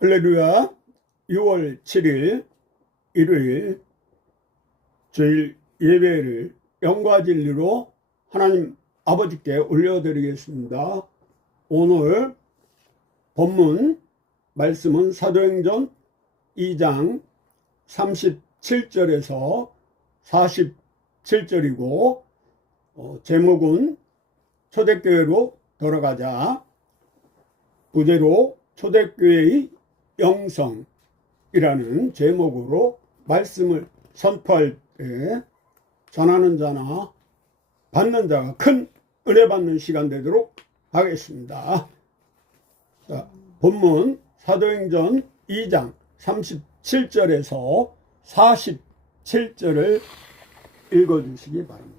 할렐루야. 6월 7일 일요일 주일 예배를 영과 진리로 하나님 아버지께 올려드리겠습니다. 오늘 본문 말씀은 사도행전 2장 37절에서 47절이고 제목은 초대교회로 돌아가자. 부제로 초대교회의 영성이라는 제목으로 말씀을 선포할 때 전하는 자나 받는 자가 큰 은혜 받는 시간 되도록 하겠습니다. 자, 본문 사도행전 2장 37절에서 47절을 읽어주시기 바랍니다.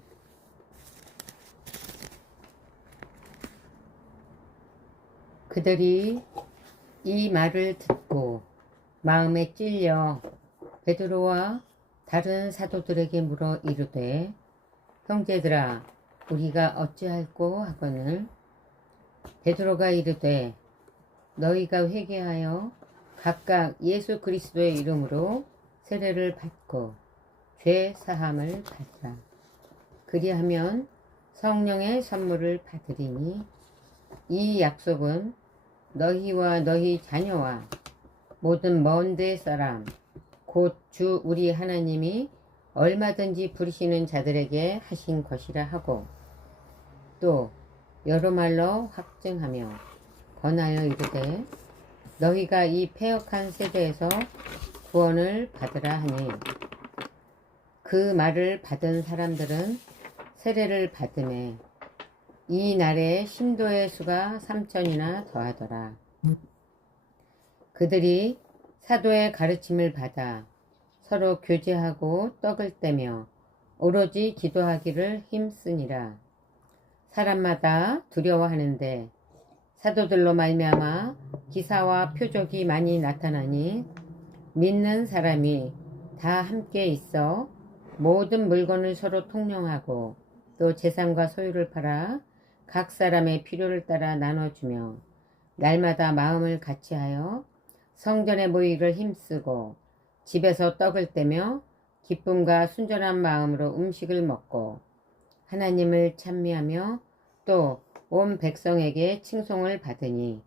그들이 이 말을 듣고 마음에 찔려 베드로와 다른 사도들에게 물어 이르되, 형제들아, 우리가 어찌할꼬 하거늘. 베드로가 이르되, 너희가 회개하여 각각 예수 그리스도의 이름으로 세례를 받고 죄 사함을 받으라. 그리하면 성령의 선물을 받으리니 이 약속은 너희와 너희 자녀와 모든 먼 데 사람 곧 주 우리 하나님이 얼마든지 부르시는 자들에게 하신 것이라 하고, 또 여러 말로 확증하며 권하여 이르되, 너희가 이 패역한 세대에서 구원을 받으라 하니, 그 말을 받은 사람들은 세례를 받음에 이 날에 신도의 수가 3,000이나 더하더라. 그들이 사도의 가르침을 받아 서로 교제하고 떡을 떼며 오로지 기도하기를 힘쓰니라. 사람마다 두려워하는데 사도들로 말미암아 기사와 표적이 많이 나타나니, 믿는 사람이 다 함께 있어 모든 물건을 서로 통용하고 또 재산과 소유를 팔아 각 사람의 필요를 따라 나눠주며 날마다 마음을 같이하여 성전에 모이기를 힘쓰고 집에서 떡을 떼며 기쁨과 순전한 마음으로 음식을 먹고 하나님을 찬미하며 또 온 백성에게 칭송을 받으니,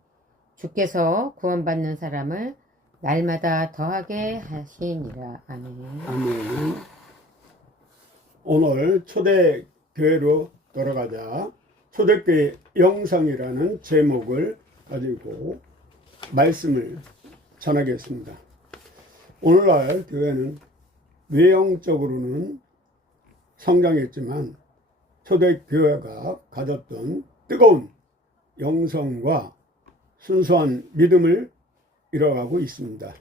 주께서 구원받는 사람을 날마다 더하게 하시니라. 아멘. 아멘. 오늘 초대교회로 돌아가자. 초대교회 영성이라는 제목을 가지고 말씀을 전하겠습니다. 오늘날 교회는 외형적으로는 성장했지만 초대교회가 가졌던 뜨거운 영성과 순수한 믿음을 잃어가고 있습니다.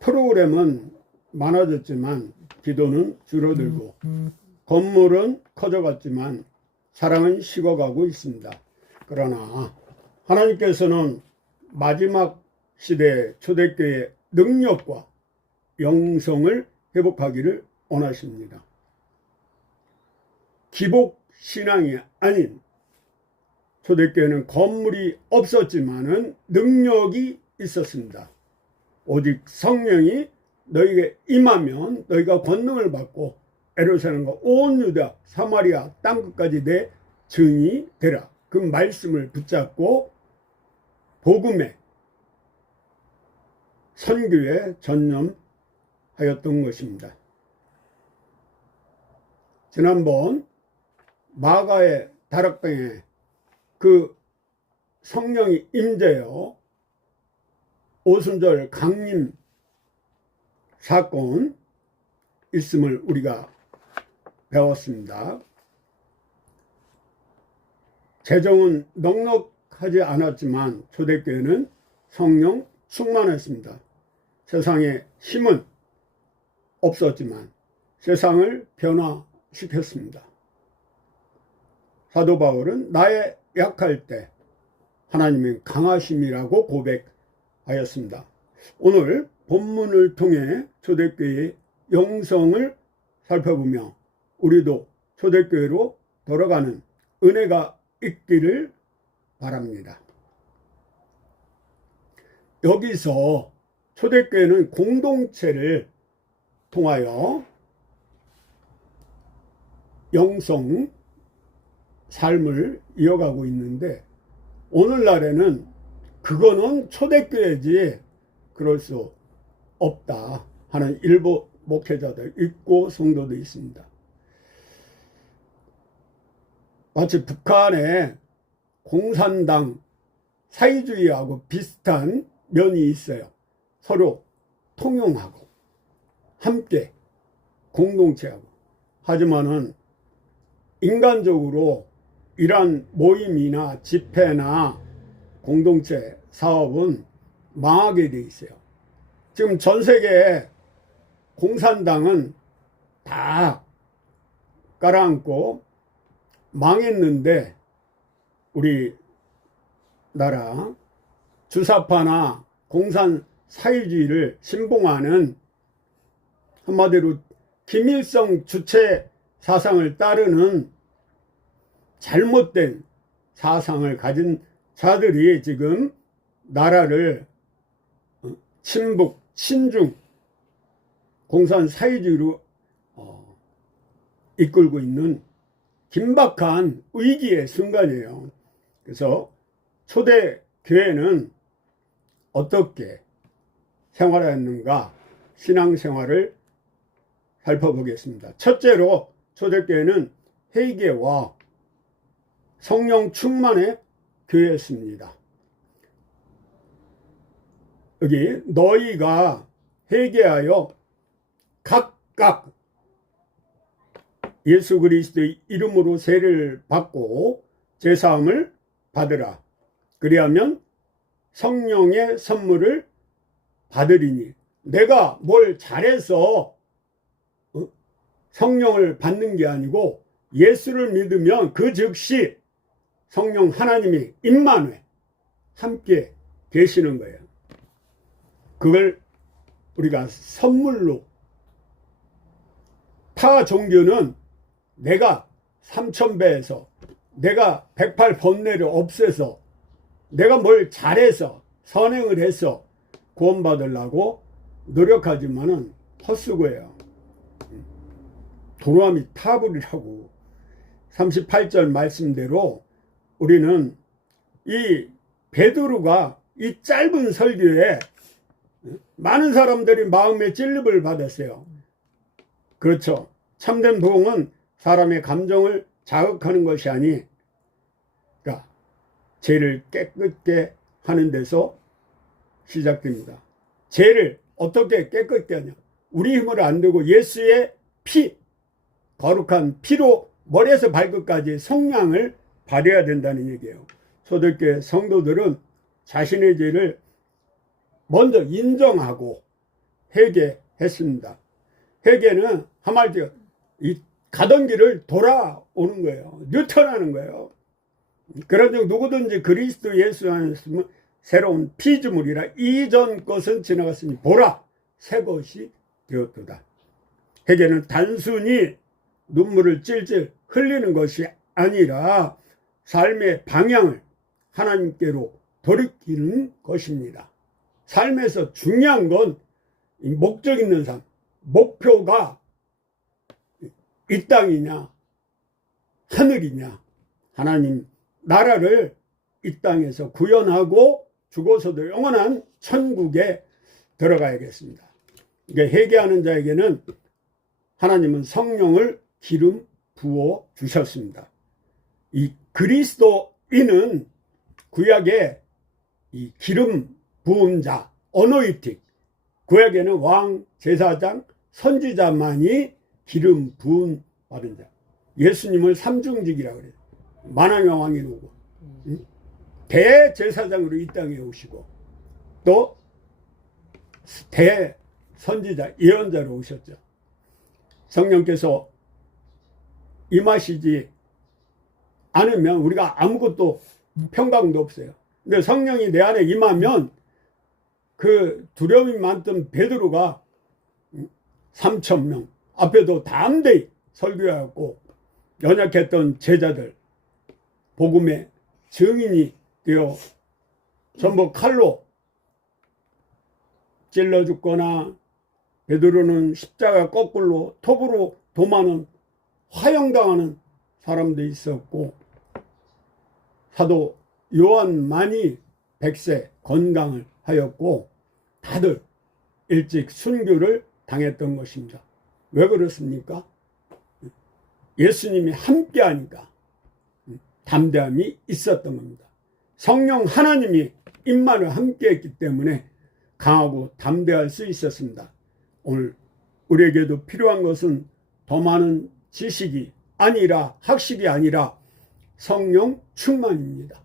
프로그램은 많아졌지만 기도는 줄어들고 건물은 커져갔지만 사랑은 식어가고 있습니다. 그러나 하나님께서는 마지막 시대의 초대교회의 능력과 영성을 회복하기를 원하십니다. 기복 신앙이 아닌, 초대교회는 건물이 없었지만은 능력이 있었습니다. 오직 성령이 너희에게 임하면 너희가 권능을 받고 예루살렘과 온 유다 사마리아 땅끝까지 내 증인이 되라. 그 말씀을 붙잡고 복음에 선교에 전념하였던 것입니다. 지난번 마가의 다락방에 그 성령이 임재하여 오순절 강림 사건 있음을 우리가 배웠습니다. 재정은 넉넉하지 않았지만 초대교회는 성령 충만했습니다. 세상에 힘은 없었지만 세상을 변화시켰습니다. 사도 바울은 나의 약할 때 하나님의 강하심이라고 고백하였습니다. 오늘 본문을 통해 초대교회의 영성을 살펴보며 우리도 초대교회로 돌아가는 은혜가 있기를 바랍니다. 여기서 초대교회는 공동체를 통하여 영성 삶을 이어가고 있는데, 오늘날에는 그거는 초대교회지 그럴 수 없다 하는 일부 목회자도 있고 성도도 있습니다. 마치 북한의 공산당 사회주의하고 비슷한 면이 있어요. 서로 통용하고 함께 공동체하고. 하지만은 인간적으로 이러한 모임이나 집회나 공동체 사업은 망하게 돼 있어요. 지금 전 세계에 공산당은 다 깔아앉고 망했는데, 우리 나라 주사파나 공산 사회주의를 신봉하는, 한마디로 김일성 주체 사상을 따르는 잘못된 사상을 가진 자들이 지금 나라를 친북, 친중, 공산 사회주의로 이끌고 있는 긴박한 위기의 순간이에요. 그래서 초대 교회는 어떻게 생활했는가, 신앙생활을 살펴보겠습니다. 첫째로 초대교회는 회개와 성령 충만의 교회였습니다. 여기 너희가 회개하여 각각 예수 그리스도의 이름으로 세례를 받고 제사함을 받으라. 그리하면 성령의 선물을 받으리니. 내가 뭘 잘해서 성령을 받는 게 아니고, 예수를 믿으면 그 즉시 성령 하나님이 임마누엘 함께 계시는 거예요. 그걸 우리가 선물로, 타 종교는 내가 3000배에서 내가 108번뇌를 없애서 내가 뭘 잘해서 선행을 해서 구원받으려고 노력하지만은 헛수고예요. 도로함이 타버리라고. 38절 말씀대로 우리는 이 베드로가 이 짧은 설교에 많은 사람들이 마음의 찔림을 받았어요. 그렇죠. 참된 부흥은 사람의 감정을 자극하는 것이 아니라 죄를 깨끗게 하는 데서 시작됩니다. 죄를 어떻게 깨끗게 하냐? 우리 힘으로 안 되고 예수의 피, 거룩한 피로 머리에서 발끝까지 성량을 발휘해야 된다는 얘기예요. 초대교회 성도들은 자신의 죄를 먼저 인정하고 회개했습니다. 회개는 한마디로 이 가던 길을 돌아오는 거예요. 뉴턴하는 거예요. 그런즉 누구든지 그리스도 예수 안에 있으면 새로운 피조물이라. 이전 것은 지나갔으니 보라 새 것이 되었도다. 회개는 단순히 눈물을 찔찔 흘리는 것이 아니라 삶의 방향을 하나님께로 돌이키는 것입니다. 삶에서 중요한 건 목적 있는 삶, 목표가 이 땅이냐 하늘이냐, 하나님 나라를 이 땅에서 구현하고 죽어서도 영원한 천국에 들어가야겠습니다. 그러니까 회개하는 자에게는 하나님은 성령을 기름 부어 주셨습니다. 이 그리스도인은 구약의 이 기름 부은 자, 어노이팅, 구약에는 왕, 제사장, 선지자만이 기름 부은 받은 자. 예수님을 삼중직이라고 그래요. 만왕의 왕이 오고 대제사장으로 이 땅에 오시고 또 대선지자, 예언자로 오셨죠. 성령께서 임하시지 않으면 우리가 아무것도 평강도 없어요. 근데 성령이 내 안에 임하면 그 두려움이 많던 베드로가 3000명 앞에도 담대히 설교하고 연약했던 제자들 복음의 증인이 되어 전부 칼로 찔러 죽거나 베드로는 십자가 거꾸로 톱으로 도마는 화형당하는 사람도 있었고 사도 요한만이 100세 건강을 하였고 다들 일찍 순교를 당했던 것입니다. 왜 그렇습니까? 예수님이 함께하니까 담대함이 있었던 겁니다. 성령 하나님이 임마누엘 함께했기 때문에 강하고 담대할 수 있었습니다. 오늘 우리에게도 필요한 것은 더 많은 지식이 아니라 학식이 아니라 성령 충만입니다.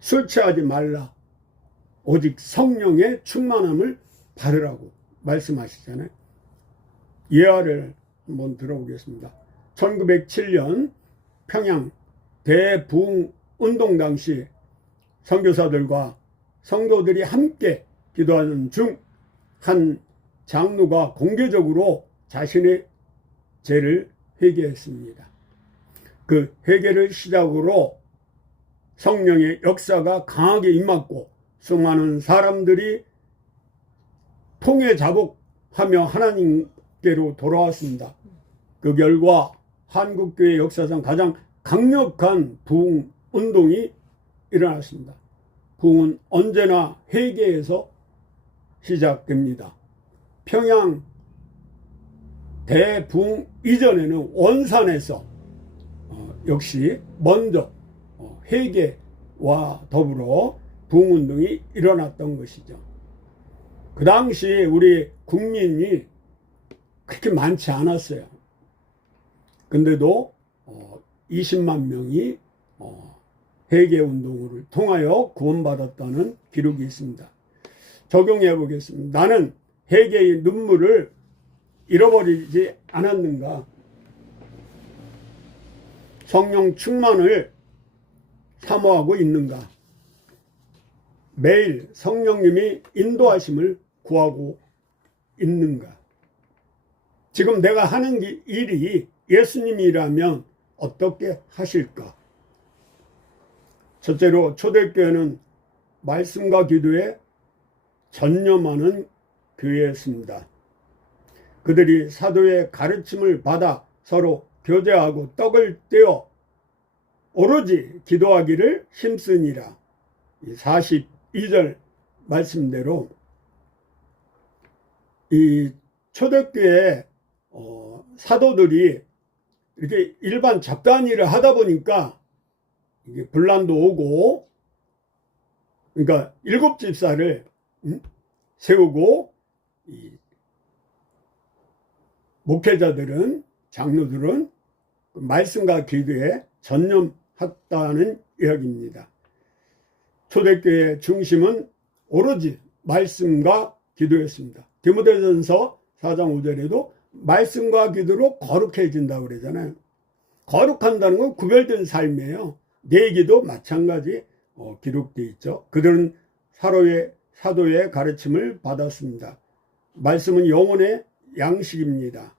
술 취하지 말라. 오직 성령의 충만함을 받으라고 말씀하시잖아요. 예화를 한번 들어보겠습니다. 1907년 평양 대부흥 운동 당시 선교사들과 성도들이 함께 기도하는 중 한 장로가 공개적으로 자신의 죄를 회개했습니다. 그 회개를 시작으로 성령의 역사가 강하게 임했고 수많은 사람들이 통해 자복하며 하나님께로 돌아왔습니다. 그 결과 한국교회 역사상 가장 강력한 부흥 운동이 일어났습니다. 부흥은 언제나 회개에서 시작됩니다. 평양 대부흥 이전에는 원산에서 역시 먼저 회개와 더불어 부흥운동이 일어났던 것이죠. 그 당시 우리 국민이 그렇게 많지 않았어요. 근데도 20만 명이 회개운동을 통하여 구원받았다는 기록이 있습니다. 적용해 보겠습니다. 나는 회개의 눈물을 잃어버리지 않았는가? 성령 충만을 사모하고 있는가? 매일 성령님이 인도하심을 구하고 있는가? 지금 내가 하는 일이 예수님이라면 어떻게 하실까? 첫째로 초대교회는 말씀과 기도에 전념하는 교회였습니다. 그들이 사도의 가르침을 받아 서로 교제하고 떡을 떼어 오로지 기도하기를 힘쓰니라. 42절 말씀대로 이 초대교회 사도들이 이렇게 일반 잡다한 일을 하다 보니까 이게 분란도 오고, 그러니까 7집사를 세우고 이 목회자들은 장로들은 말씀과 기도에 전념했다는 이야기입니다. 초대교회의 중심은 오로지 말씀과 기도였습니다. 디모데전서 4장 5절에도 말씀과 기도로 거룩해진다고 그러잖아요. 거룩한다는 건 구별된 삶이에요. 내 얘기도 마찬가지 기록되어 있죠. 그들은 사도의 가르침을 받았습니다. 말씀은 영혼의 양식입니다.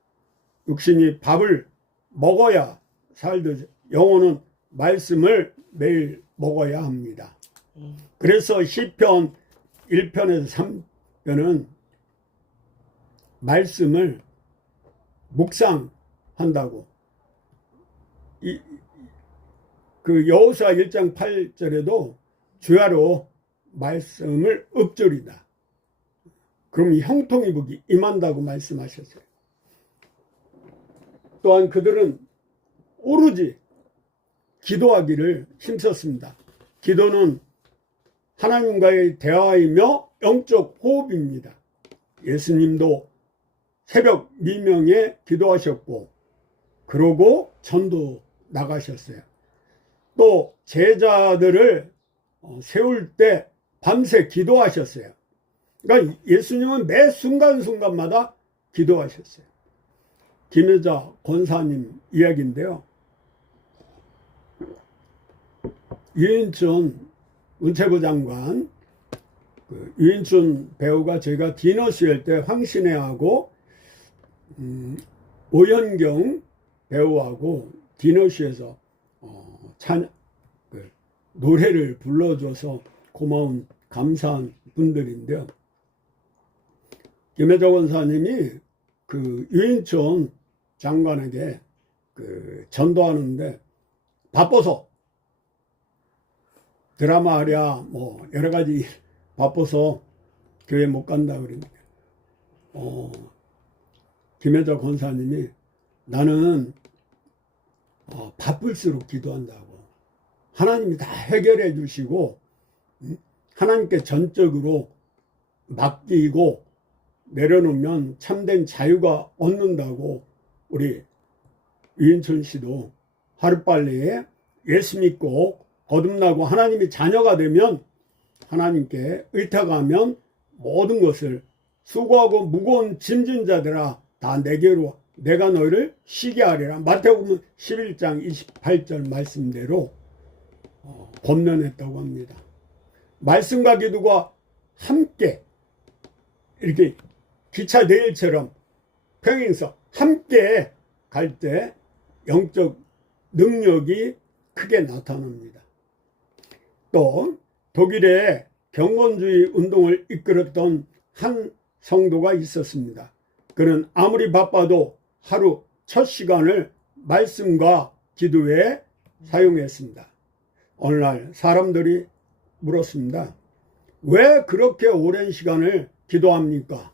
육신이 밥을 먹어야 살듯 영혼은 말씀을 매일 먹어야 합니다. 그래서 시편 1편에서 3편은 말씀을 묵상한다고. 그 여호수아 1장 8절에도 주야로 말씀을 읊조리다. 그럼 형통이 복이 임한다고 말씀하셨어요. 또한 그들은 오로지 기도하기를 힘썼습니다. 기도는 하나님과의 대화이며 영적 호흡입니다. 예수님도 새벽 미명에 기도하셨고 그러고 전도 나가셨어요. 또 제자들을 세울 때 밤새 기도하셨어요. 그러니까 예수님은 매 순간순간마다 기도하셨어요. 김여자 권사님 이야기인데요. 유인춘 문체부 장관, 유인춘 배우가 저희가 디너쇼 할 때 황신혜하고 오현경 배우하고 디너쇼에서 노래를 불러줘서 고마운 감사한 분들인데요. 김혜정 원사님이 그 유인촌 장관에게 그 전도하는데 바빠서 드라마 하랴 뭐 여러 가지 바빠서 교회 못 간다 그러니까 김혜정 권사님이 나는 바쁠수록 기도한다고 하나님이 다 해결해 주시고 하나님께 전적으로 맡기고 내려놓으면 참된 자유가 얻는다고 우리 유인천 씨도 하루빨리 예수 믿고 거듭나고 하나님이 자녀가 되면 하나님께 의탁하면 모든 것을 수고하고 무거운 짐진 자들아 다 내게로 내가 너희를 쉬게 하리라. 마태복음 11장 28절 말씀대로 권면했다고 합니다. 말씀과 기도가 함께 이렇게 기차 레일처럼 평행서 함께 갈 때 영적 능력이 크게 나타납니다. 또 독일의 경건주의 운동을 이끌었던 한 성도가 있었습니다. 그는 아무리 바빠도 하루 첫 시간을 말씀과 기도에 사용했습니다. 어느 날 사람들이 물었습니다. 왜 그렇게 오랜 시간을 기도합니까?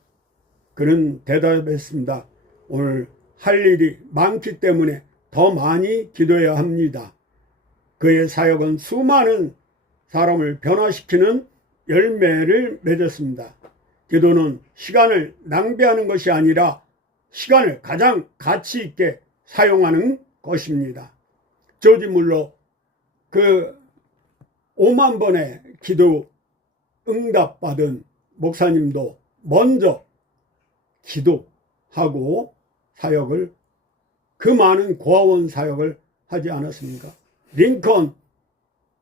그는 대답했습니다. 오늘 할 일이 많기 때문에 더 많이 기도해야 합니다. 그의 사역은 수많은 사람을 변화시키는 열매를 맺었습니다. 기도는 시간을 낭비하는 것이 아니라 시간을 가장 가치 있게 사용하는 것입니다. 조지 물러 그 5만 번의 기도 응답받은 목사님도 먼저 기도하고 사역을 그 많은 고아원 사역을 하지 않았습니까?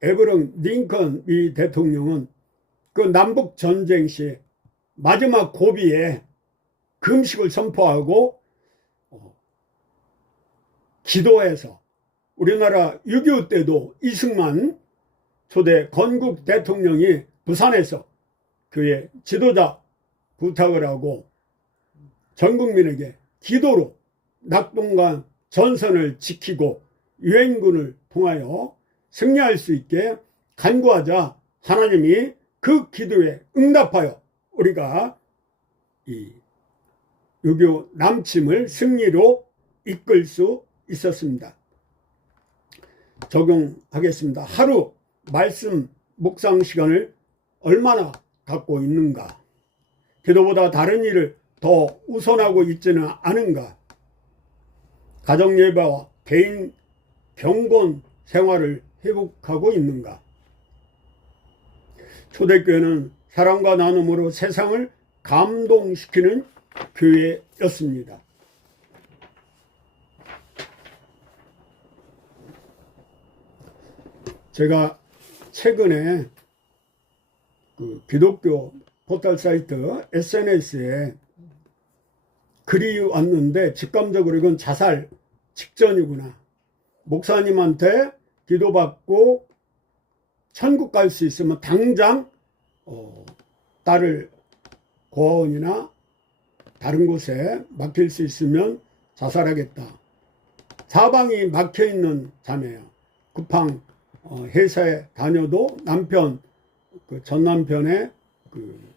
에브럼 링컨 미 대통령은 그 남북 전쟁 시 마지막 고비에 금식을 선포하고 기도해서 우리나라 6.25 때도 이승만 초대 건국 대통령이 부산에서 그의 지도자 부탁을 하고 전 국민에게 기도로 낙동강 전선을 지키고 유엔군을 통하여 승리할 수 있게 간구하자 하나님이 그 기도에 응답하여 우리가 이 6.25 남침을 승리로 이끌 수 있었습니다. 적용하겠습니다. 하루 말씀 묵상 시간을 얼마나 갖고 있는가? 기도보다 다른 일을 더 우선하고 있지는 않은가? 가정 예배와 개인 경건 생활을 회복하고 있는가? 초대교회는 사랑과 나눔으로 세상을 감동시키는 교회였습니다. 제가 최근에 그 기독교 포털 사이트 SNS에 글이 왔는데 직감적으로 이건 자살 직전이구나. 목사님한테 기도받고 천국 갈 수 있으면 당장 딸을 고아원이나 다른 곳에 맡길 수 있으면 자살하겠다. 사방이 막혀있는 자매예요. 급한 회사에 다녀도 남편, 그 전 남편의 그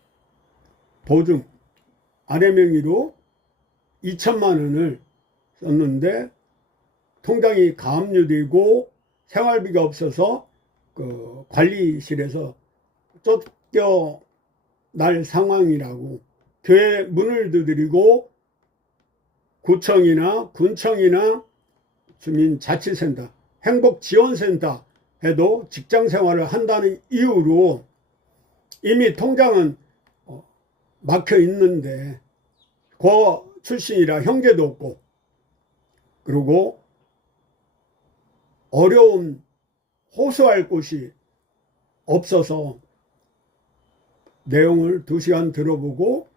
보증 아내 명의로 2천만 원을 썼는데 통장이 가압류되고 생활비가 없어서 그 관리실에서 쫓겨날 상황이라고 교회 문을 두드리고 구청이나 군청이나 주민자치센터, 행복지원센터 해도 직장생활을 한다는 이유로 이미 통장은 막혀 있는데 고 출신이라 형제도 없고 그리고 어려운 호소할 곳이 없어서 내용을 2시간 들어보고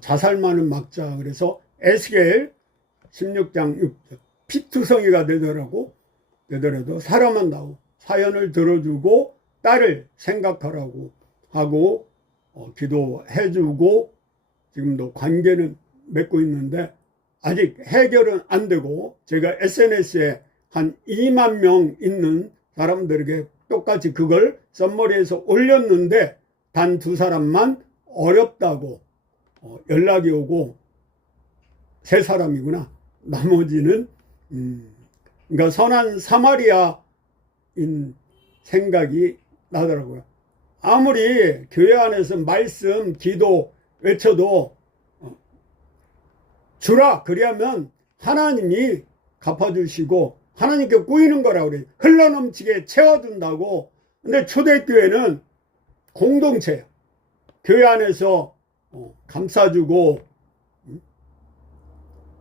자살만은 막자 그래서 에스겔 16장 6절 피투성이가 되더라도 사람한다고 사연을 들어주고 딸을 생각하라고 하고 기도해주고 지금도 관계는 맺고 있는데 아직 해결은 안 되고, 제가 SNS에 한 2만 명 있는 사람들에게 똑같이 그걸 썸머리에서 올렸는데 단 2사람만 어렵다고 연락이 오고, 3사람이구나. 나머지는 그러니까 선한 사마리아인 생각이 나더라고요. 아무리 교회 안에서 말씀, 기도 외쳐도 주라 그리하면 하나님이 갚아주시고 하나님께 꾸이는 거라고 그래요. 흘러넘치게 채워준다고. 근데 초대교회는 공동체예요. 교회 안에서 감싸주고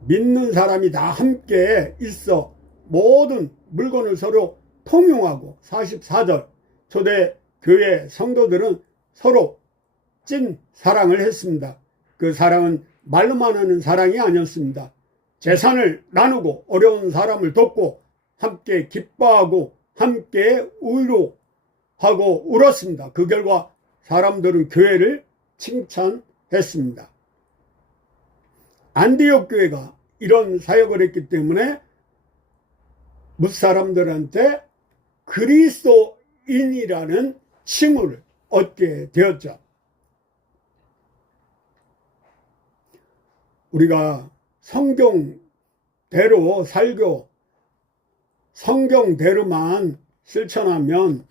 믿는 사람이 다 함께 있어 모든 물건을 서로 통용하고. 44절 초대교회 성도들은 서로 찐 사랑을 했습니다. 그 사랑은 말로만 하는 사랑이 아니었습니다. 재산을 나누고 어려운 사람을 돕고 함께 기뻐하고 함께 위로하고 울었습니다. 그 결과 사람들은 교회를 칭찬했습니다. 안디옥 교회가 이런 사역을 했기 때문에 무사람들한테 그리스도인이라는 칭호를 얻게 되었죠. 우리가 성경대로 살고 성경대로만 실천하면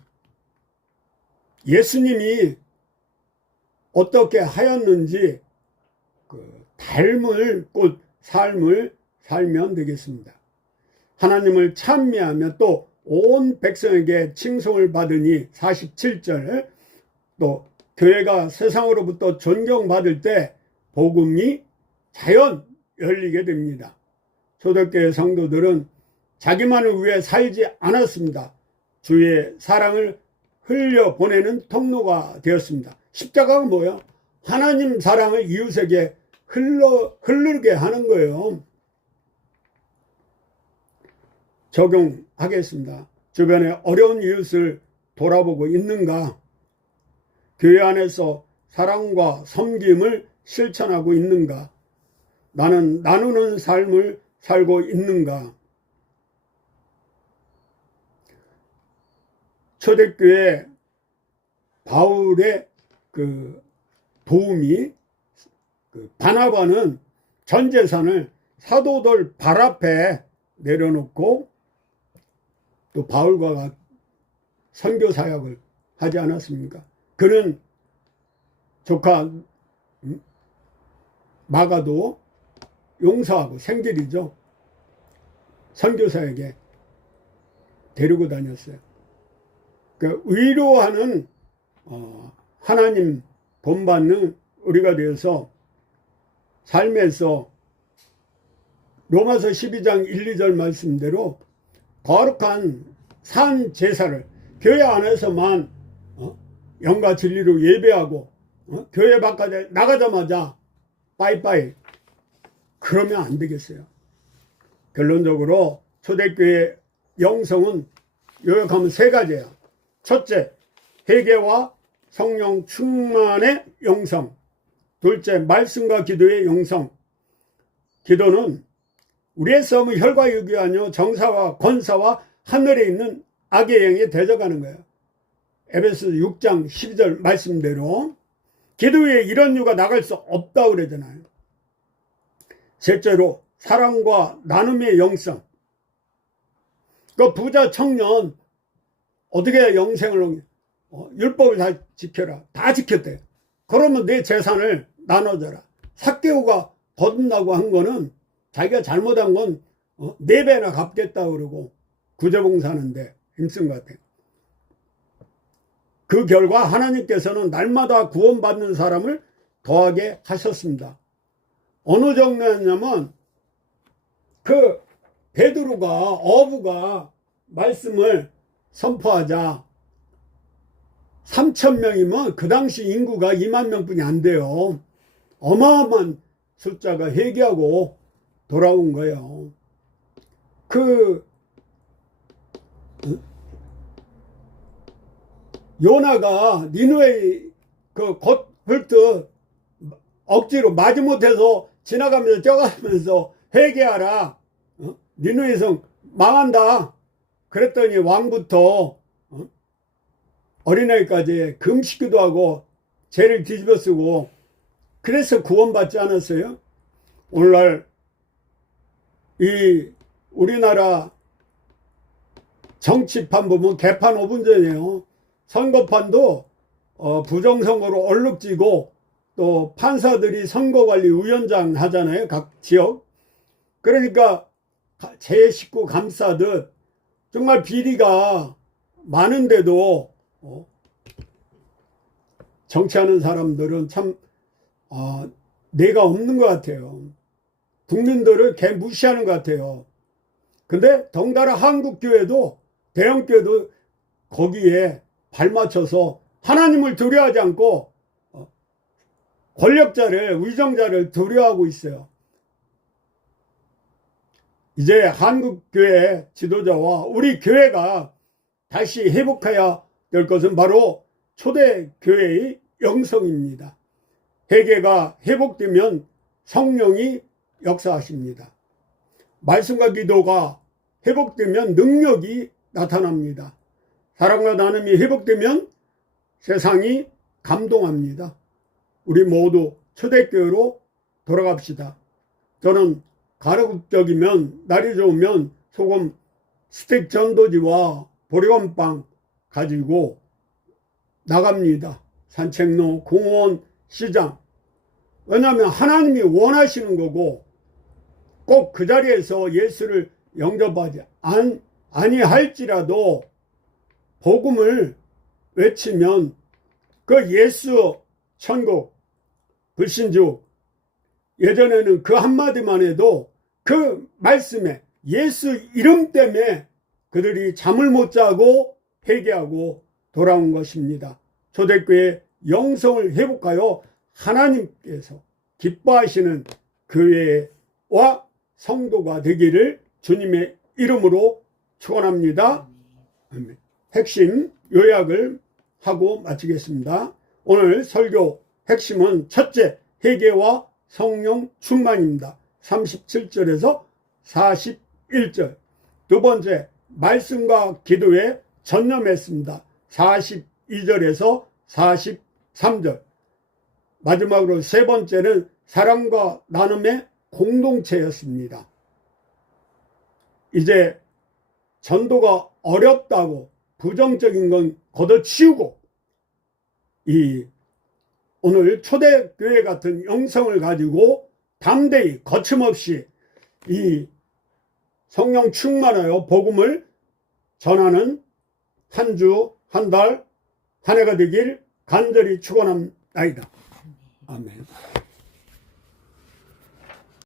예수님이 어떻게 하였는지 그 닮을 꽃 삶을 살면 되겠습니다. 하나님을 찬미하며 또 온 백성에게 칭송을 받으니 47절 또 교회가 세상으로부터 존경받을 때 복음이 자연 열리게 됩니다. 초대교회 성도들은 자기만을 위해 살지 않았습니다. 주의 사랑을 흘려보내는 통로가 되었습니다. 십자가가 뭐야? 하나님 사랑을 이웃에게 흐르게 하는 거예요. 적용하겠습니다. 주변에 어려운 이웃을 돌아보고 있는가? 교회 안에서 사랑과 섬김을 실천하고 있는가? 나는 나누는 삶을 살고 있는가? 초대교회 바울의 그 도움이 바나바는 전 재산을 사도들 발 앞에 내려놓고 또 바울과 선교 사역을 하지 않았습니까? 그는 조카 마가도 용서하고 생길이죠. 선교사에게 데리고 다녔어요. 그 위로하는 하나님 본받는 우리가 되어서 삶에서 로마서 12장 1, 2절 말씀대로 거룩한 산 제사를 교회 안에서만 영과 진리로 예배하고 교회 바깥에 나가자마자 빠이빠이 그러면 안 되겠어요. 결론적으로 초대교회 영성은 요약하면 3가지예요. 첫째, 회개와 성령 충만의 영성. 둘째, 말씀과 기도의 영성. 기도는 우리의 싸움은 혈과 육이 아니요 정사와 권사와 하늘에 있는 악의 영에 대적하는 거예요. 에베소 6장 12절 말씀대로 기도에 이런 유가 나갈 수 없다고 그러잖아요. 셋째로 사랑과 나눔의 영성. 그 부자 청년 어떻게 영생을 율법을 다 지켜라. 다 지켰대. 그러면 내 재산을 나눠줘라. 삭개오가 거듭나고 한 거는 자기가 잘못한 건 4배나 갚겠다 그러고 구제봉사하는데 힘쓴 것 같아요. 그 결과 하나님께서는 날마다 구원받는 사람을 더하게 하셨습니다. 어느 정도였냐면 그 베드로가 어부가 말씀을 선포하자 3,000명이면 그 당시 인구가 2만 명뿐이 안 돼요. 어마어마한 숫자가 회개하고 돌아온 거예요. 요나가 니느웨 그 곧 헐듯 억지로 마지못해서 지나가면서 쪄가면서 회개하라. 니누의 성 망한다. 그랬더니 왕부터 어린아이까지 금식기도 하고 죄를 뒤집어 쓰고 그래서 구원받지 않았어요? 오늘날 이 우리나라 정치판 보면 개판 5분 전이에요. 선거판도 부정선거로 얼룩지고 또 판사들이 선거관리위원장 하잖아요. 각 지역. 그러니까 제 식구 감싸듯 정말 비리가 많은데도 정치하는 사람들은 참 뇌가 없는 것 같아요. 국민들을 개 무시하는 것 같아요. 근데 덩달아 한국교회도 대형교회도 거기에 발맞춰서 하나님을 두려워하지 않고 권력자를 위정자를 두려워하고 있어요. 이제 한국교회 지도자와 우리 교회가 다시 회복해야 될 것은 바로 초대교회의 영성입니다. 회개가 회복되면 성령이 역사하십니다. 말씀과 기도가 회복되면 능력이 나타납니다. 사랑과 나눔이 회복되면 세상이 감동합니다. 우리 모두 초대교회로 돌아갑시다. 저는 가로국적이면 날이 좋으면 소금 스틱 전도지와 보리건빵 가지고 나갑니다. 산책로, 공원, 시장. 왜냐하면 하나님이 원하시는 거고 꼭 그 자리에서 예수를 영접하지 아니할지라도 복음을 외치면 그 예수 천국 불신주 예전에는 그 한마디만 해도 그 말씀에 예수 이름 때문에 그들이 잠을 못 자고 회개하고 돌아온 것입니다. 초대교회 영성을 회복하여 하나님께서 기뻐하시는 교회와 성도가 되기를 주님의 이름으로 축원합니다. 아멘. 핵심 요약을 하고 마치겠습니다. 오늘 설교 핵심은 첫째, 회개와 성령 충만입니다. 37절에서 41절. 두 번째, 말씀과 기도에 전념했습니다. 42절에서 43절. 마지막으로 세 번째는 사랑과 나눔의 공동체였습니다. 이제 전도가 어렵다고 부정적인 건 걷어치우고 이 오늘 초대교회 같은 영성을 가지고 담대히 거침없이 이 성령 충만하여 복음을 전하는 한 주, 한 달, 한 해가 되길 간절히 축원합니다. 아멘.